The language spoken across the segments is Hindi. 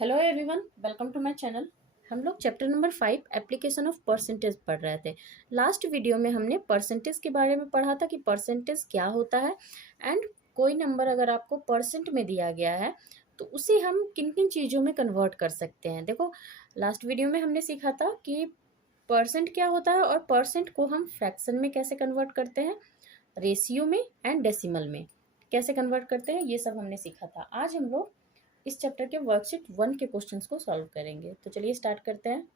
Hello everyone, welcome to my channel. हम लोग chapter number 5 application of percentage पढ़ रहे थे। लास्ट वीडियो में हमने परसेंटेज के बारे में पढ़ा था कि परसेंटेज क्या होता है एंड कोई नंबर अगर आपको परसेंट में दिया गया है तो उसे हम किन किन चीज़ों में कन्वर्ट कर सकते हैं। देखो, लास्ट वीडियो में हमने सीखा था कि परसेंट क्या होता है और परसेंट को हम फ्रैक्शन में कैसे कन्वर्ट करते हैं, रेशियो में एंड डेसिमल में कैसे कन्वर्ट करते हैं, ये सब हमने सीखा था। आज हम लोग इस चैप्टर के वर्कशीट 1 के क्वेश्चंस को सॉल्व करेंगे। तो चलिए स्टार्ट करते हैं।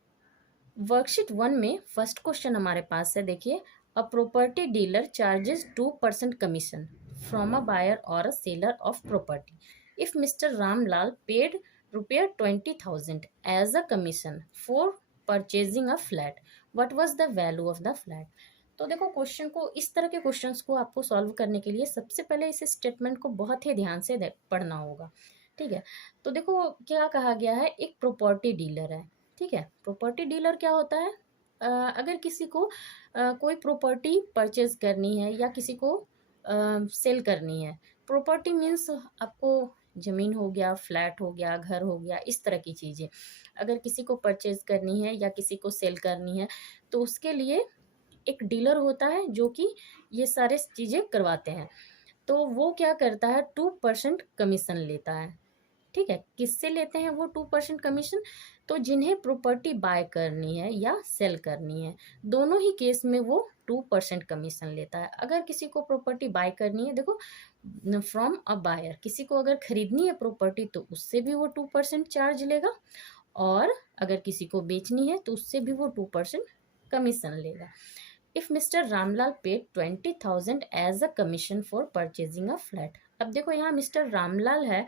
वर्कशीट 1 में फर्स्ट क्वेश्चन हमारे पास है। देखिए, a property dealer charges 2% commission from a buyer और a seller of property if mister Ramlal paid ₹20,000 as a commission for purchasing a flat, what was the value of the flat. तो देखो, क्वेश्चन को, इस तरह के क्वेश्चंस को आपको सॉल्व करने के लिए सबसे पहले इस स्टेटमेंट को बहुत ही ध्यान से पढ़ना होगा। ठीक है, तो देखो क्या कहा गया है, एक प्रॉपर्टी डीलर है। ठीक है, प्रॉपर्टी डीलर क्या होता है, अगर किसी को कोई प्रॉपर्टी परचेज करनी है या किसी को सेल करनी है। प्रॉपर्टी मीन्स आपको ज़मीन हो गया, फ्लैट हो गया, घर हो गया, इस तरह की चीज़ें अगर किसी को परचेज करनी है या किसी को सेल करनी है तो उसके लिए एक डीलर होता है जो कि ये सारे चीज़ें करवाते हैं। तो वो क्या करता है, 2% कमीशन लेता है। ठीक है, किससे लेते हैं वो 2% कमीशन? तो जिन्हें प्रॉपर्टी बाय करनी है या सेल करनी है, दोनों ही केस में वो 2% कमीशन लेता है। अगर किसी को प्रॉपर्टी बाय करनी है, देखो, फ्रॉम अ बायर, किसी को अगर खरीदनी है प्रॉपर्टी तो उससे भी वो 2% चार्ज लेगा, और अगर किसी को बेचनी है तो उससे भी वो 2% कमीशन लेगा। If mister Ramlal paid 20,000 as a commission for purchasing a flat. अब देखो, यहाँ मिस्टर रामलाल है,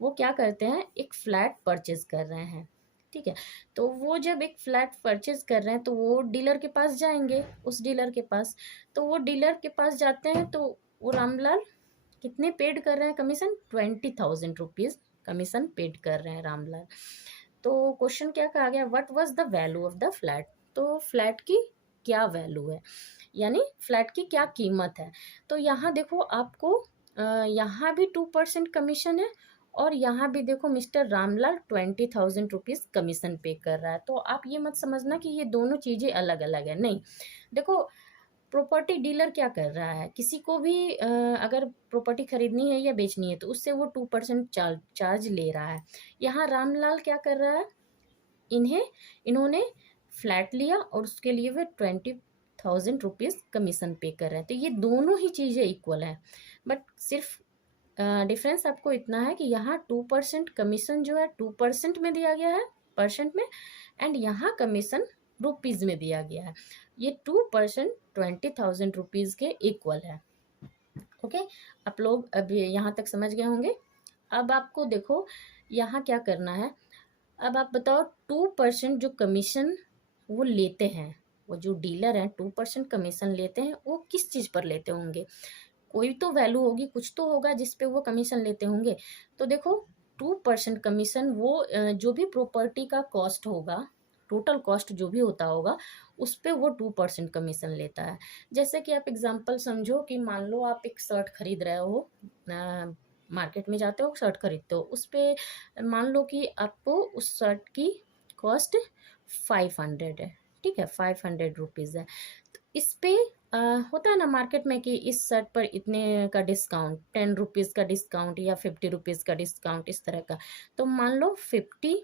वो क्या करते हैं, एक फ्लैट परचेज कर रहे हैं। ठीक है, तो वो जब एक फ्लैट परचेज कर रहे हैं तो वो डीलर के पास जाएंगे, उस डीलर के पास। तो वो डीलर के पास जाते हैं तो वो रामलाल कितने पेड कर रहे हैं कमीशन, 20,000 रुपीज़ कमीशन पेड कर रहे हैं रामलाल। तो क्वेश्चन क्या कहा गया, what was the value of the flat. तो फ्लैट की क्या वैल्यू है, यानी फ्लैट की क्या कीमत है। तो यहाँ देखो आपको यहाँ भी 2% कमीशन है और यहाँ भी देखो मिस्टर रामलाल 20,000 रुपीज़ कमीशन पे कर रहा है। तो आप ये मत समझना कि ये दोनों चीज़ें अलग अलग है, नहीं। देखो, प्रॉपर्टी डीलर क्या कर रहा है, किसी को भी अगर प्रॉपर्टी खरीदनी है या बेचनी है तो उससे वो 2% चार्ज ले रहा है। यहाँ रामलाल क्या कर रहा है, इन्होंने फ्लैट लिया और उसके लिए वे 20,000 रुपीज़ कमीशन पे कर रहे हैं। तो ये दोनों ही चीज़ें इक्वल हैं, बट सिर्फ डिफरेंस आपको इतना है कि यहाँ 2% कमीशन जो है 2% में दिया गया है, परसेंट में, एंड यहाँ कमीशन रुपीज़ में दिया गया है। ये 2% 20,000 रुपीज़ के इक्वल है। ओके, आप लोग अब यहाँ तक समझ गए होंगे। अब आपको देखो यहाँ क्या करना है। अब आप बताओ, 2% जो कमीशन वो लेते हैं, वो जो डीलर हैं 2% कमीशन लेते हैं, वो किस चीज़ पर लेते होंगे। कोई तो वैल्यू होगी, कुछ तो होगा जिस पे वो कमीशन लेते होंगे। तो देखो, 2% कमीशन वो जो भी प्रॉपर्टी का कॉस्ट होगा, टोटल कॉस्ट जो भी होता होगा, उस पे वो 2% कमीशन लेता है। जैसे कि आप एग्जांपल समझो कि मान लो आप एक शर्ट खरीद रहे हो, मार्केट में जाते हो, शर्ट खरीदते हो, उस पे मान लो कि आपको उस शर्ट की कॉस्ट 500 है। ठीक है, 500 रुपीज़ है। तो इस पे होता है ना मार्केट में कि इस शर्ट पर इतने का डिस्काउंट, 10 रुपीज़ का डिस्काउंट या 50 रुपीज़ का डिस्काउंट, इस तरह का। तो मान लो 50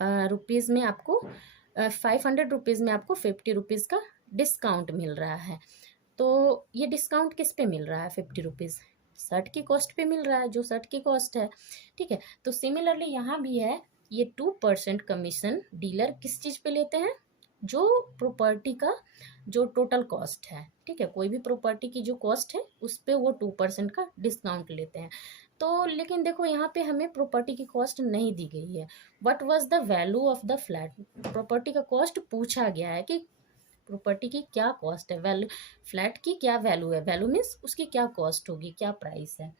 रुपीज़ में आपको 500 रुपीज़ में आपको 50 रुपीज़ का डिस्काउंट मिल रहा है। तो ये डिस्काउंट किस पे मिल रहा है, 50 रुपीज़ शर्ट की कॉस्ट पे मिल रहा है, जो शर्ट की कॉस्ट है। ठीक है, तो सिमिलरली यहाँ भी है, ये 2% कमीशन डीलर किस चीज़ पे लेते हैं, जो प्रॉपर्टी का जो टोटल कॉस्ट है। ठीक है, कोई भी प्रॉपर्टी की जो कॉस्ट है उस पे वो 2% का डिस्काउंट लेते हैं। तो लेकिन देखो, यहाँ पे हमें प्रॉपर्टी की कॉस्ट नहीं दी गई है। What was the value of the flat, property का कॉस्ट पूछा गया है कि प्रॉपर्टी की क्या कॉस्ट है, वैल्यू, फ्लैट की क्या वैल्यू है, वैल्यू मीन्स उसकी क्या कॉस्ट होगी, क्या प्राइस है।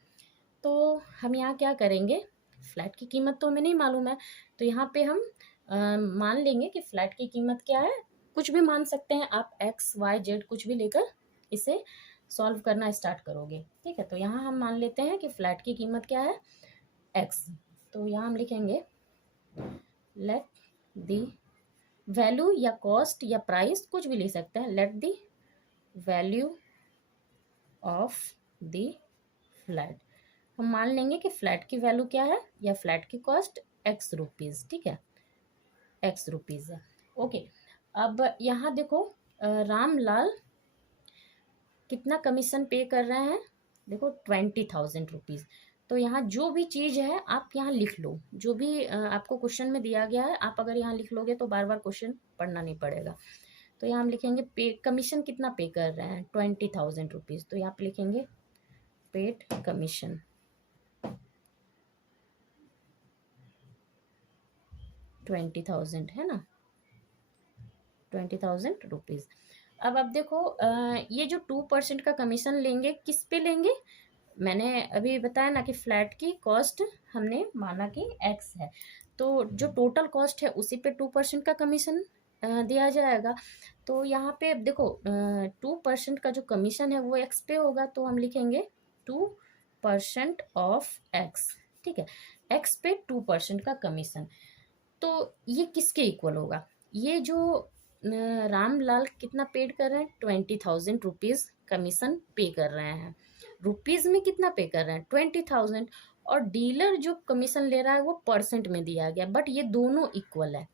तो हम यहाँ क्या करेंगे, फ्लैट की कीमत तो हमें नहीं मालूम है, तो यहाँ पे हम मान लेंगे कि फ्लैट की कीमत क्या है। कुछ भी मान सकते हैं आप, एक्स वाई जेड कुछ भी लेकर इसे सॉल्व करना स्टार्ट करोगे। ठीक है, तो यहाँ हम मान लेते हैं कि फ्लैट की कीमत क्या है, एक्स। तो यहाँ हम लिखेंगे लेट दी वैल्यू या कॉस्ट या प्राइस कुछ भी लिख सकते हैं, let the value of the flat. हम मान लेंगे कि फ्लैट की वैल्यू क्या है या फ्लैट की कॉस्ट एक्स रुपीज़, ठीक है, एक्स रुपीज़ है। ओके, अब यहाँ देखो रामलाल कितना कमीशन पे कर रहे हैं, देखो 20,000 रुपीज़। तो यहाँ जो भी चीज़ है आप यहाँ लिख लो, जो भी आपको क्वेश्चन में दिया गया है आप अगर यहाँ लिख लोगे तो बार बार क्वेश्चन पढ़ना नहीं पड़ेगा। तो यहाँ हम लिखेंगे पे कमीशन कितना पे कर रहे हैं, 20,000 रुपीज़। तो यहाँ पे लिखेंगे पेड कमीशन 20,000 है ना, 20,000 रुपीज़। अब देखो ये जो 2% का कमीशन लेंगे किस पे लेंगे, मैंने अभी बताया ना कि फ्लैट की कॉस्ट हमने माना कि एक्स है, तो जो टोटल कॉस्ट है उसी पे 2% का कमीशन दिया जाएगा। तो यहाँ पे अब देखो 2% का जो कमीशन है वो एक्स पे होगा, तो हम लिखेंगे 2% ऑफ एक्स, ठीक है, एक्स पे 2% का कमीशन। तो ये किसके इक्वल होगा, ये जो रामलाल कितना पेड कर रहे हैं, 20,000 रुपीज़ कमीशन पे कर रहे हैं, रुपीज़ में कितना पे कर रहे हैं 20,000, और डीलर जो कमीशन ले रहा है वो परसेंट में दिया गया, बट ये दोनों इक्वल है,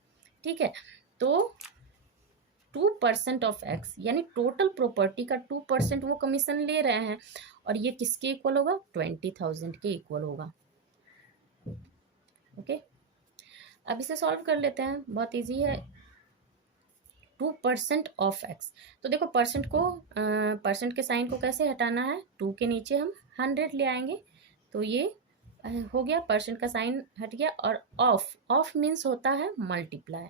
ठीक है। तो 2% ऑफ एक्स यानी टोटल प्रॉपर्टी का 2% वो कमीशन ले रहे हैं, और ये किसके इक्वल होगा, 20,000 के इक्वल होगा। ओके, अब इसे सॉल्व कर लेते हैं, बहुत इजी है। 2% ऑफ एक्स, तो देखो परसेंट को परसेंट के साइन को कैसे हटाना है, 2 के नीचे हम 100 ले आएंगे, तो ये हो गया, परसेंट का साइन हट गया। और ऑफ, ऑफ मीन्स होता है मल्टीप्लाई,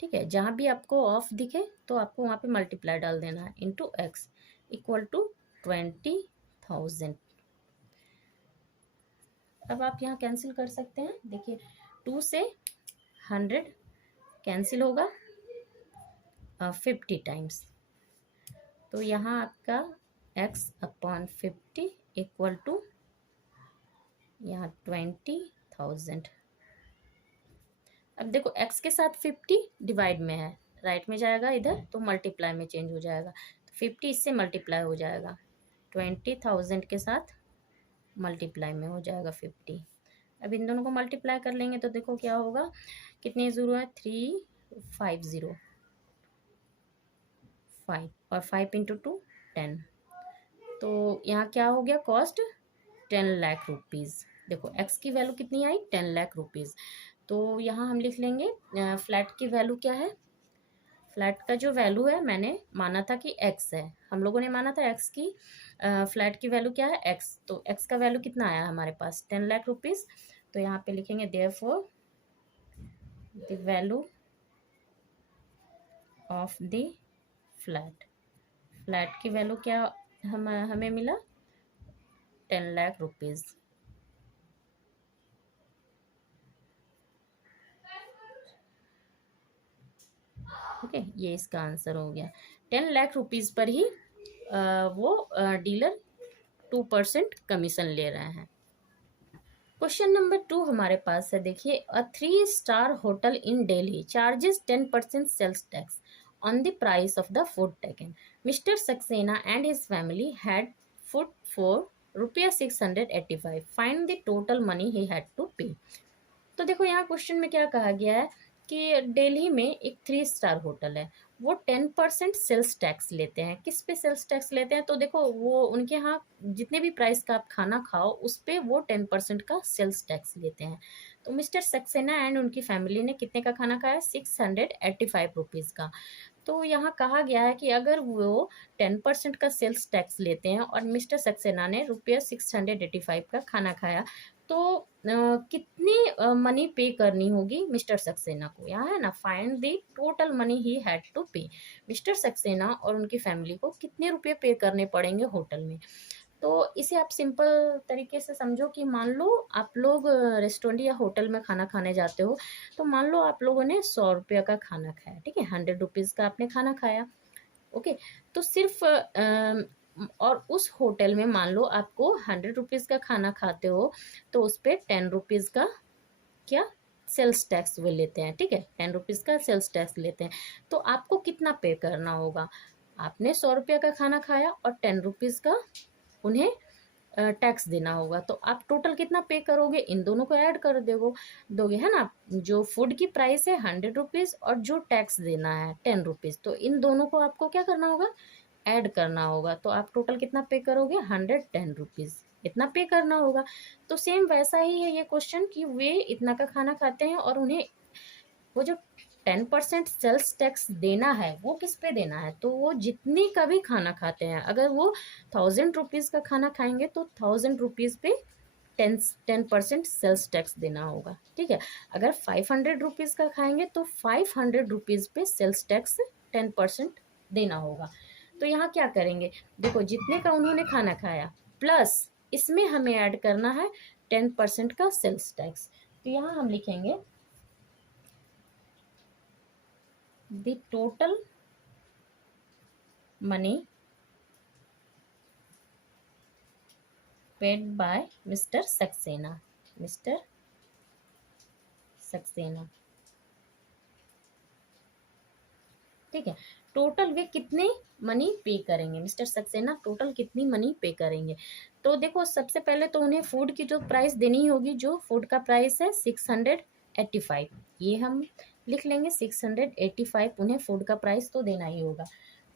ठीक है, जहाँ भी आपको ऑफ दिखे तो आपको वहाँ पे मल्टीप्लाई डाल देना है, इंटू एक्स इक्वल टू 20,000। अब आप यहाँ कैंसिल कर सकते हैं, देखिए 2 से 100 कैंसिल होगा 50 टाइम्स, तो यहाँ आपका x/50 इक्वल टू यहाँ 20,000। अब देखो x के साथ 50 डिवाइड में है, राइट में जाएगा इधर तो मल्टीप्लाई में चेंज हो जाएगा, तो 50 इससे मल्टीप्लाई हो जाएगा, 20,000 के साथ मल्टीप्लाई में हो जाएगा 50। अब इन दोनों को मल्टीप्लाई कर लेंगे तो देखो क्या होगा, कितने जीरो है, 350 5, और 5 इंटू 2 10, तो यहाँ क्या हो गया, कॉस्ट 10 लाख रुपीज़। देखो एक्स की वैल्यू कितनी आई, 10 लाख रुपीज़। तो यहाँ हम लिख लेंगे फ्लैट की वैल्यू क्या है, फ्लैट का जो वैल्यू है मैंने माना था कि एक्स है, हम लोगों ने माना था एक्स की, फ्लैट की वैल्यू क्या है एक्स, तो एक्स का वैल्यू कितना आया हमारे पास 10 लाख रुपीज़। तो यहाँ पे लिखेंगे therefore the value of the flat, flat की वैल्यू क्या हमें मिला 10 लाख रुपीज़। ओके, ये इसका आंसर हो गया, 10 लाख रुपीज़ पर ही वो डीलर 2% कमीशन ले रहे हैं। क्वेश्चन नंबर 2 हमारे पास है, देखिए a three star hotel in Delhi charges 10% sales tax on the price of the food taken, mister Saxena and his family had food for ₹685, find the total money he had to pay. तो देखो यहाँ क्वेश्चन में क्या कहा गया है कि दिल्ली में एक 3-स्टार होटल है, वो 10% सेल्स टैक्स लेते हैं, किस पे सेल्स टैक्स लेते हैं, तो देखो वो उनके यहाँ जितने भी प्राइस का आप खाना खाओ उस पे वो 10% का सेल्स टैक्स लेते हैं। तो मिस्टर सक्सेना एंड उनकी फैमिली ने कितने का खाना खाया, 685 रुपीज़ का। तो यहाँ कहा गया है कि अगर वो 10% का सेल्स टैक्स लेते हैं और मिस्टर सक्सेना ने ₹685 का खाना खाया, तो कितनी मनी पे करनी होगी मिस्टर सक्सेना को, यहाँ है ना, find the total money he had to pay, mister Saxena और उनकी फैमिली को कितने रुपए पे करने पड़ेंगे होटल में। तो इसे आप सिंपल तरीके से समझो कि मान लो आप लोग रेस्टोरेंट या होटल में खाना खाने जाते हो, तो मान लो आप लोगों ने 100 रुपये का खाना खाया, ठीक है, 100 रुपीज़ का आपने खाना खाया, ओके, तो सिर्फ और उस होटल में मान लो आपको 100 रुपीज़ का खाना खाते हो, तो उस पर 10 रुपीज़ का क्या सेल्स टैक्स वो लेते हैं, ठीक है, 10 रुपीज़ का सेल्स टैक्स लेते हैं। तो आपको कितना पे करना होगा? आपने 100 रुपये का खाना खाया और 10 रुपीज़ का उन्हें टैक्स देना होगा, तो आप टोटल कितना पे करोगे? इन दोनों को ऐड कर दोगे, है ना। जो फूड की प्राइस है 100 रुपीज़ और जो टैक्स देना है 10 रुपीज़, तो इन दोनों को आपको क्या करना होगा? ऐड करना होगा। तो आप टोटल कितना पे करोगे? 110 रुपीज़ इतना पे करना होगा। तो सेम वैसा ही है ये क्वेश्चन कि वे इतना का खाना खाते हैं और उन्हें वो जो 10% सेल्स टैक्स देना है वो किस पे देना है? तो वो जितने का भी खाना खाते हैं, अगर वो 1000 रुपीज़ का खाना खाएंगे तो 1000 रुपीज़ पे 10% सेल्स टैक्स देना होगा, ठीक है। अगर 500 रुपीज़ का खाएंगे तो 500 रुपीज़ पे सेल्स टैक्स 10% देना होगा। तो यहाँ क्या करेंगे? देखो, जितने का उन्होंने खाना खाया प्लस इसमें हमें ऐड करना है 10% का सेल्स टैक्स। तो यहाँ हम लिखेंगे the total money paid by Mr. Saxena. Mister Saxena, ठीक है। टोटल वे कितने मनी पे करेंगे? मिस्टर सक्सेना टोटल कितनी मनी पे करेंगे? तो देखो, सबसे पहले तो उन्हें फूड की जो प्राइस देनी होगी, जो फूड का प्राइस है 685, ये हम लिख लेंगे। 685 उन्हें फूड का प्राइस तो देना ही होगा।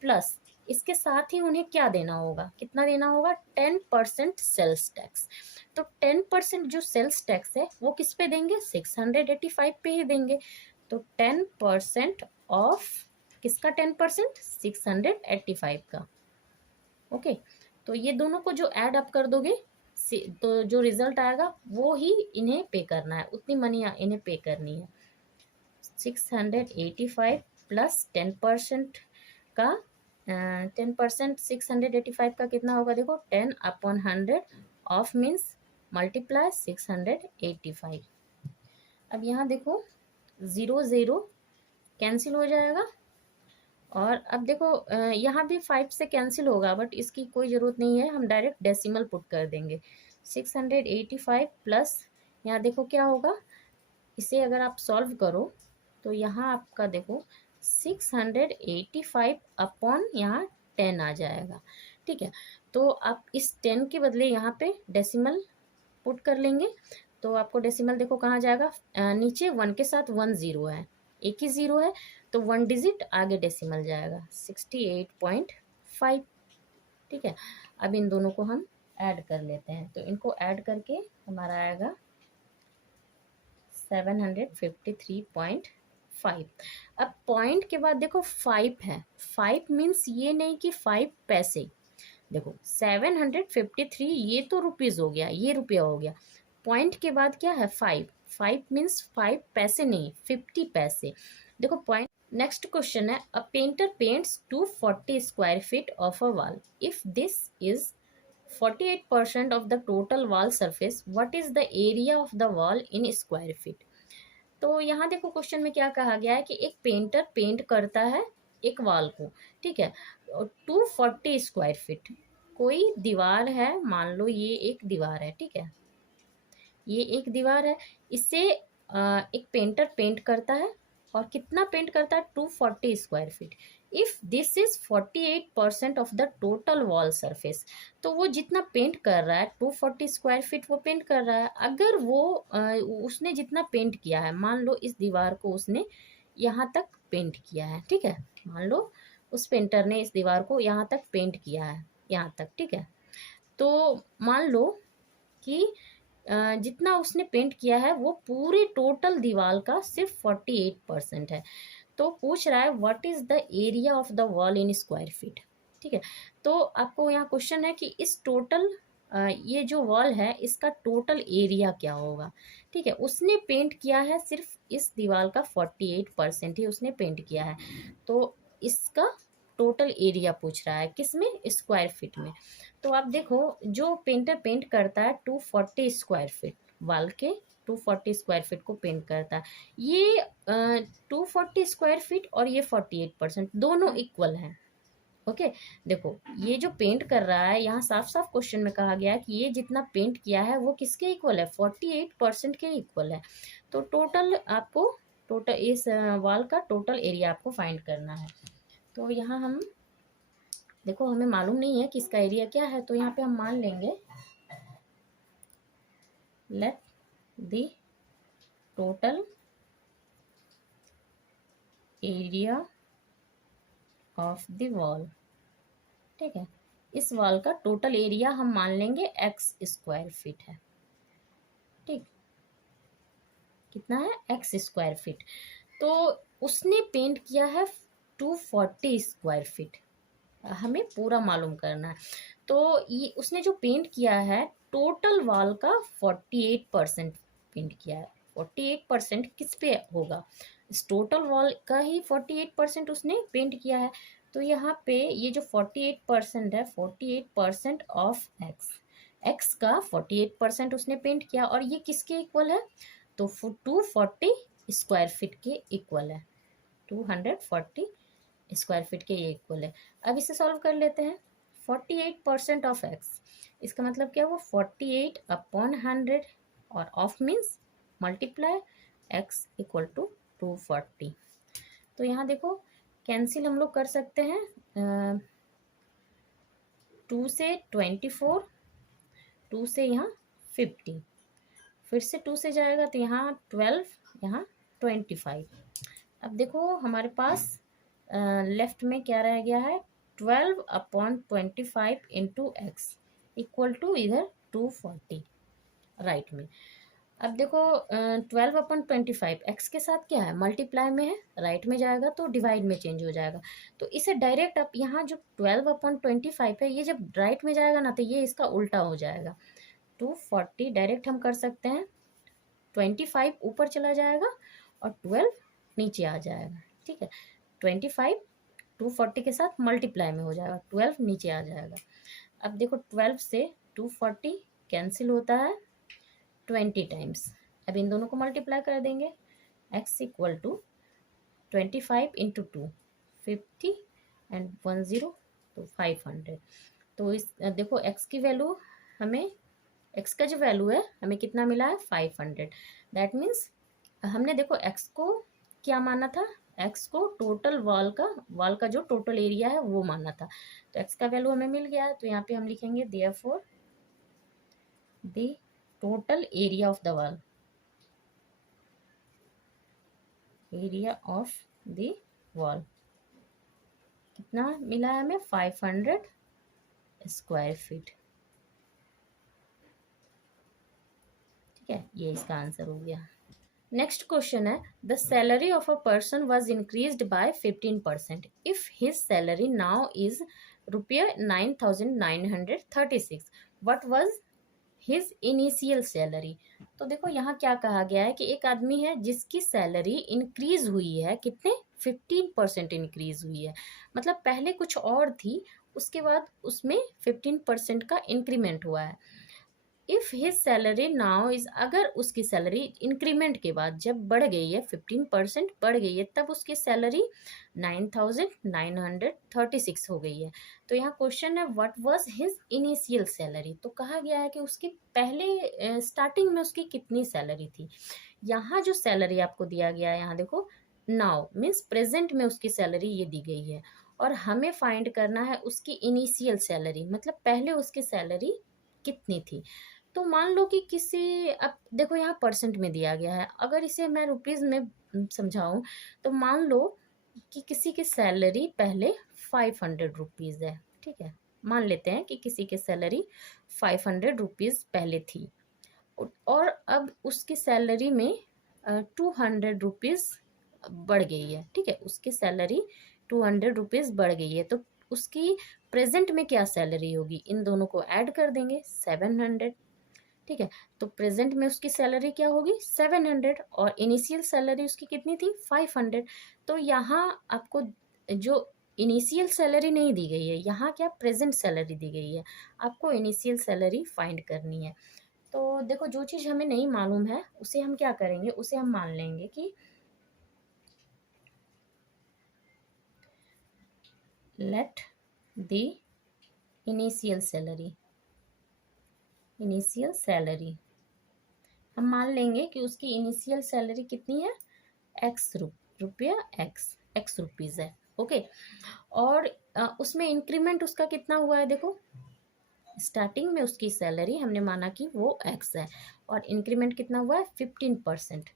प्लस इसके साथ ही उन्हें क्या देना होगा? कितना देना होगा? 10% सेल्स टैक्स। तो 10% जो सेल्स टैक्स है वो किस पे देंगे? 685 पे ही देंगे। तो 10% ऑफ किसका? 10%? 685 का। ओके, तो ये दोनों को जो ऐड अप कर दोगे तो जो रिजल्ट आएगा वो ही इन्हें पे करना है, उतनी मनी इन्हें पे करनी है। 685 प्लस 10% का 10% 685 का कितना होगा? देखो, 10/100 ऑफ मीन्स मल्टीप्लाई 685। अब यहाँ देखो, 0 0 कैंसिल हो जाएगा और अब देखो यहाँ भी 5 से कैंसिल होगा, बट इसकी कोई ज़रूरत नहीं है, हम डायरेक्ट डेसिमल पुट कर देंगे। 685 प्लस यहाँ देखो क्या होगा, इसे अगर आप सॉल्व करो तो यहाँ आपका देखो 685 अपॉन यहाँ 10 आ जाएगा, ठीक है। तो आप इस 10 के बदले यहाँ पे डेसिमल पुट कर लेंगे, तो आपको डेसिमल देखो कहाँ जाएगा, नीचे 1 के साथ 1 0 है, एक ही 0 है, तो 1 डिजिट आगे डेसिमल जाएगा 68.5, ठीक है। अब इन दोनों को हम ऐड कर लेते हैं, तो इनको ऐड करके हमारा आएगा 753.5। अब पॉइंट के बाद देखो 5 है, 5 मीन्स ये नहीं कि 5 पैसे, देखो 753 ये तो रुपीज़ हो गया, ये रुपया हो गया, पॉइंट के बाद क्या है? 5 5 मीन्स 5 पैसे नहीं, 50 पैसे। देखो पॉइंट। नेक्स्ट क्वेश्चन है, a painter paints 240 square feet of a wall, if this is 48% of the total wall surface, what is the area of the wall in square feet? तो यहाँ देखो क्वेश्चन में क्या कहा गया है कि एक पेंटर पेंट करता है एक वॉल को, ठीक है, 240 स्क्वायर फीट। कोई दीवार है, मान लो ये एक दीवार है, ठीक है, ये एक दीवार है, इसे एक पेंटर पेंट करता है और कितना पेंट करता है? 240 square feet. If this is 48% of the total wall surface, तो वो जितना पेंट कर रहा है 240 स्क्वायर फीट वो पेंट कर रहा है, अगर वो उसने जितना पेंट किया है, मान लो इस दीवार को उसने यहाँ तक पेंट किया है, ठीक है, मान लो उस पेंटर ने इस दीवार को यहाँ तक पेंट किया है, यहाँ तक, ठीक है, तो मान लो कि जितना उसने पेंट किया है वो पूरे टोटल दीवार का सिर्फ 48% है। तो पूछ रहा है what is the area of the wall in square feet, ठीक है। तो आपको यहाँ क्वेश्चन है कि इस टोटल ये जो वॉल है इसका टोटल एरिया क्या होगा, ठीक है। उसने पेंट किया है सिर्फ इस दीवार का 48% ही उसने पेंट किया है, तो इसका टोटल एरिया पूछ रहा है, किसमें? स्क्वायर फीट में। तो आप देखो, जो पेंटर पेंट करता है 240 स्क्वायर फीट वॉल के, 240 स्क्वायर फीट को पेंट करता है, ये 240 स्क्वायर फीट और ये 48% दोनों इक्वल हैं, ओके। देखो ये जो पेंट कर रहा है, यहाँ साफ साफ क्वेश्चन में कहा गया है कि ये जितना पेंट किया है वो किसके इक्वल है, 48% के इक्वल है। तो टोटल आपको, टोटल इस वॉल का टोटल एरिया आपको फाइंड करना है। तो यहाँ हम देखो, हमें मालूम नहीं है कि इसका एरिया क्या है, तो यहाँ पे हम मान लेंगे let the total area of the wall. ठीक है, इस वॉल का टोटल एरिया हम मान लेंगे एक्स स्क्वायर फीट है। ठीक, कितना है, एक्स स्क्वायर फीट। तो उसने पेंट किया है 240 स्क्वायर फीट, हमें पूरा मालूम करना है। तो ये उसने जो पेंट किया है टोटल वॉल का 48% पेंट किया है। 48% किस पे होगा, इस टोटल वॉल का ही 48% उसने पेंट किया है। तो यहाँ पे ये जो 48% है, 48% ऑफ एक्स, एक्स का 48% उसने पेंट किया, और ये किसके इक्वल है, तो 240 स्क्वायर फीट के इक्वल है। 240 स्क्वायर फीट के ये इक्वल है। अब इसे सॉल्व कर लेते हैं। 48% ऑफ एक्स, इसका मतलब क्या हुआ, 48/100, और of means multiply, x equal to 240। तो यहाँ देखो कैंसिल हम लोग कर सकते हैं, 2 से 24, 2 से यहाँ 50, फिर से 2 से जाएगा तो यहाँ 12, यहाँ 25। अब देखो हमारे पास लेफ्ट में क्या रह गया है, 12/25 इंटू एक्स इक्वल टू इधर 240 राइट में। अब देखो 12/25 एक्स के साथ क्या है, मल्टीप्लाई में है, राइट में जाएगा तो डिवाइड में चेंज हो जाएगा। तो इसे डायरेक्ट अब यहाँ जो 12/25 है, ये जब राइट में जाएगा ना तो ये इसका उल्टा हो जाएगा। 240 डायरेक्ट हम कर सकते हैं, 25 ऊपर चला जाएगा और 12 नीचे आ जाएगा। ठीक है, 25 240 के साथ मल्टीप्लाई में हो जाएगा, 12 नीचे आ जाएगा। अब देखो 12 से 240 कैंसिल होता है 20 टाइम्स। अब इन दोनों को मल्टीप्लाई कर देंगे, x equal to 25 into 2 50 and 10 तो 500। तो इस देखो x की वैल्यू हमें, x का जो वैल्यू है हमें कितना मिला है, 500। दैट मीन्स हमने देखो x को क्या माना था, x को टोटल वॉल का जो टोटल एरिया है वो माना था। तो x का वैल्यू हमें मिल गया है। तो यहाँ पे हम लिखेंगे therefore the total area of the wall, area of the wall कितना मिला है हमें, 500 स्क्वायर फीट। ठीक है, ये इसका आंसर हो गया। नेक्स्ट क्वेश्चन है, the salary of a person was increased by 15%, if his salary now is ₹9,936, what was his initial salary. तो देखो यहाँ क्या कहा गया है कि एक आदमी है जिसकी सैलरी इंक्रीज हुई है, कितने, 15% इंक्रीज हुई है। मतलब पहले कुछ और थी, उसके बाद उसमें 15% का इंक्रीमेंट हुआ है। If his salary now is, अगर उसकी सैलरी इंक्रीमेंट के बाद जब बढ़ गई है, 15% बढ़ गई है, तब उसकी सैलरी 9,936 हो गई है। तो यहाँ क्वेश्चन है what was his initial salary. तो कहा गया है कि उसकी पहले स्टार्टिंग में उसकी कितनी सैलरी थी। यहाँ जो सैलरी आपको दिया गया है, यहाँ देखो नाउ मीन्स प्रेजेंट में उसकी सैलरी ये दी गई है, और हमें फाइंड करना है उसकी इनिशियल सैलरी, मतलब पहले उसकी सैलरी कितनी थी। तो मान लो कि किसी, अब देखो यहाँ परसेंट में दिया गया है, अगर इसे मैं रुपीज़ में समझाऊँ तो मान लो कि किसी की सैलरी पहले 500 रुपीज़ है। ठीक है, मान लेते हैं कि किसी की सैलरी 500 रुपीज़ पहले थी, और अब उसकी सैलरी में 200 रुपीज़ बढ़ गई है। ठीक है, उसकी सैलरी 200 रुपीज़ बढ़ गई है, तो उसकी प्रेजेंट में क्या सैलरी होगी, इन दोनों को ऐड कर देंगे 700। ठीक है, तो प्रेजेंट में उसकी सैलरी क्या होगी, 700, और इनिशियल सैलरी उसकी कितनी थी, 500। तो यहाँ आपको जो इनिशियल सैलरी नहीं दी गई है, यहाँ क्या प्रेजेंट सैलरी दी गई है, आपको इनिशियल सैलरी फाइंड करनी है। तो देखो जो चीज़ हमें नहीं मालूम है उसे हम क्या करेंगे, उसे हम मान लेंगे कि लेट द इनिशियल सैलरी हम मान लेंगे कि उसकी इनिशियल सैलरी कितनी है, रुपया एक्स रुपीज़ है। ओके, और उसमें इंक्रीमेंट उसका कितना हुआ है, देखो स्टार्टिंग में उसकी सैलरी हमने माना कि वो एक्स है और इंक्रीमेंट कितना हुआ है, 15%।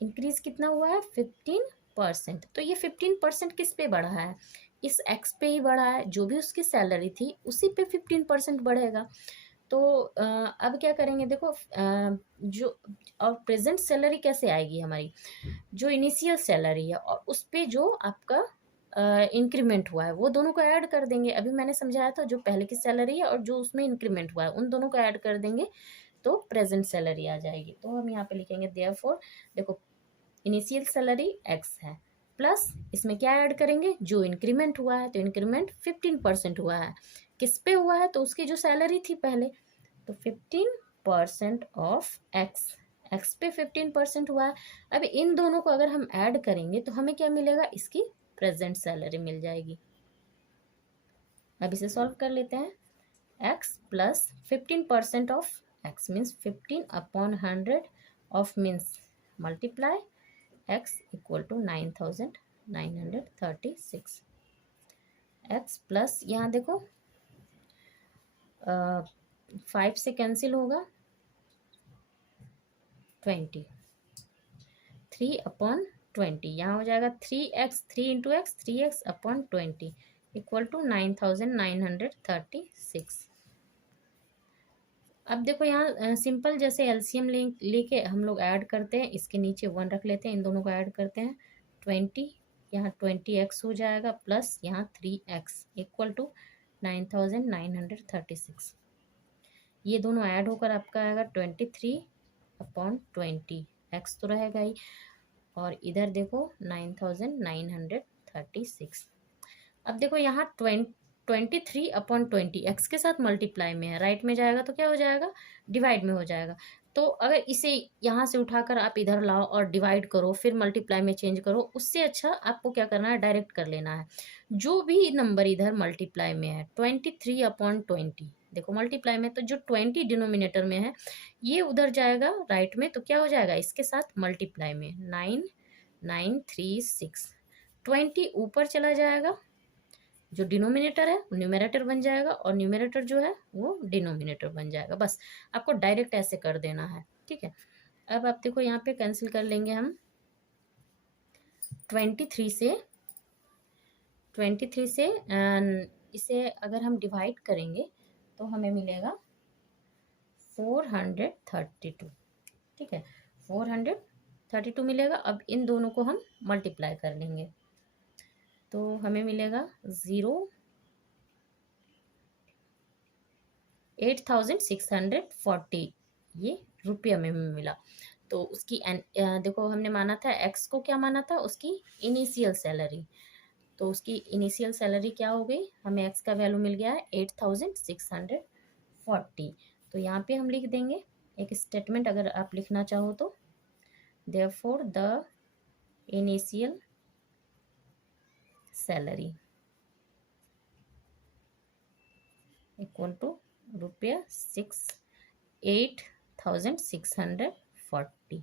इंक्रीज कितना हुआ है, 15%। तो ये 15% किस पे बढ़ा है, इस एक्स पे ही बढ़ा है। जो भी उसकी सैलरी थी उसी पे 15% बढ़ेगा। तो अब क्या करेंगे, देखो जो और प्रेजेंट सैलरी कैसे आएगी हमारी, जो इनिशियल सैलरी है और उस पे जो आपका इंक्रीमेंट हुआ है वो दोनों को ऐड कर देंगे। अभी मैंने समझाया था, जो पहले की सैलरी है और जो उसमें इंक्रीमेंट हुआ है उन दोनों को ऐड कर देंगे तो प्रेजेंट सैलरी आ जाएगी। तो हम यहाँ पे लिखेंगे देयरफॉर, देखो इनिशियल सैलरी एक्स है प्लस इसमें क्या ऐड करेंगे, जो इंक्रीमेंट हुआ है, तो इंक्रीमेंट 15% हुआ है। किस पे हुआ है, तो उसकी जो सैलरी थी पहले, तो 15% ऑफ एक्स, एक्स पे 15% हुआ है। अब इन दोनों को अगर हम ऐड करेंगे तो हमें क्या मिलेगा, इसकी प्रेजेंट सैलरी मिल जाएगी। अब इसे सॉल्व कर लेते हैं। X plus 15% of x means 15/100 of means multiply x equal to 9,936। X plus यहाँ देखो 5 से कैंसिल होगा 20, 3/20 यहाँ हो जाएगा 3x, 3 × x 3x/20 equal to 9,936। अब देखो यहाँ सिंपल जैसे एलसीएम लेके हम लोग ऐड करते हैं, इसके नीचे 1 रख लेते हैं, इन दोनों को ऐड करते हैं 20, यहाँ 20x हो जाएगा प्लस यहाँ 3x इक्वल टू 9,936। ये दोनों ऐड होकर आपका आएगा 23/20, एक्स तो रहेगा ही, और इधर देखो 9,936। अब देखो यहाँ 23/20 एक्स के साथ मल्टीप्लाई में है, राइट में जाएगा तो क्या हो जाएगा, डिवाइड में हो जाएगा। तो अगर इसे यहाँ से उठाकर आप इधर लाओ और डिवाइड करो फिर मल्टीप्लाई में चेंज करो, उससे अच्छा आपको क्या करना है, डायरेक्ट कर लेना है। जो भी नंबर इधर मल्टीप्लाई में है 23/20, देखो मल्टीप्लाई में तो जो 20 डिनोमिनेटर में है ये उधर जाएगा राइट में, तो क्या हो जाएगा, इसके साथ मल्टीप्लाई में 9,936। 20 ऊपर चला जाएगा, जो डिनोमिनेटर है वो न्यूमरेटर बन जाएगा और न्यूमरेटर जो है वो डिनोमिनेटर बन जाएगा। बस आपको डायरेक्ट ऐसे कर देना है, ठीक है। अब आप देखो यहाँ पे कैंसिल कर लेंगे हम 23 से इसे अगर हम डिवाइड करेंगे तो हमें मिलेगा 432, ठीक है 432 मिलेगा। अब इन दोनों को हम मल्टीप्लाई कर लेंगे तो हमें मिलेगा 8,640, ये रुपये में मिला। तो उसकी देखो हमने माना था एक्स को, क्या माना था, उसकी इनिशियल सैलरी। तो उसकी इनिशियल सैलरी क्या हो गई, हमें एक्स का वैल्यू मिल गया है 8,640। तो यहाँ पे हम लिख देंगे एक स्टेटमेंट, अगर आप लिखना चाहो तो, therefore the initial salary equal to ₹8,640।